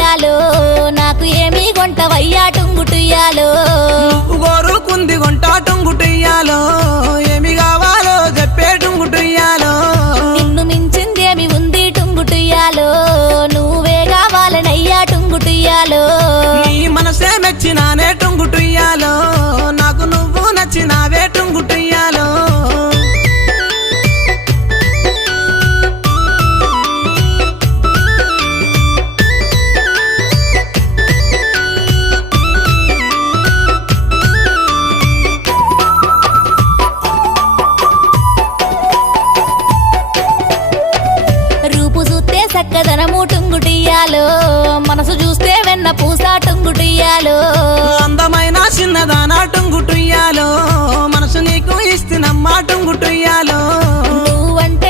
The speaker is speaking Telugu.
టుంగుటుయ్యాలో నాకు ఏమి కొంటవయ్యా టుంగుటుయ్యాలో గోరుకుంది కొంట టుంగుటుయ్యాలో ఏమి కావాలో చెప్పే టుంగుటుయ్యాలో నిన్ను మించిందేమి ఉంది టుంగుటుయ్యాలో నువ్వే కావాలనయ్యా టుంగుటుయ్యాలో నీ మనసే మెచ్చినానే టుంగుటుయ్యాలో నాకు నువ్వు నచ్చినావే టుంగుటుయ్యాలో రూపు చూస్తే చక్కదనము టుంగుటుయ్యాలో మనసు చూస్తే వెన్న పూస టుంగుటుయ్యాలో అందమైన చిన్నదానా టుంగుటుయ్యాలో మనసు నీకు ఇస్తున్నమ్మా టుంగుటుయ్యాలో నువ్వంటే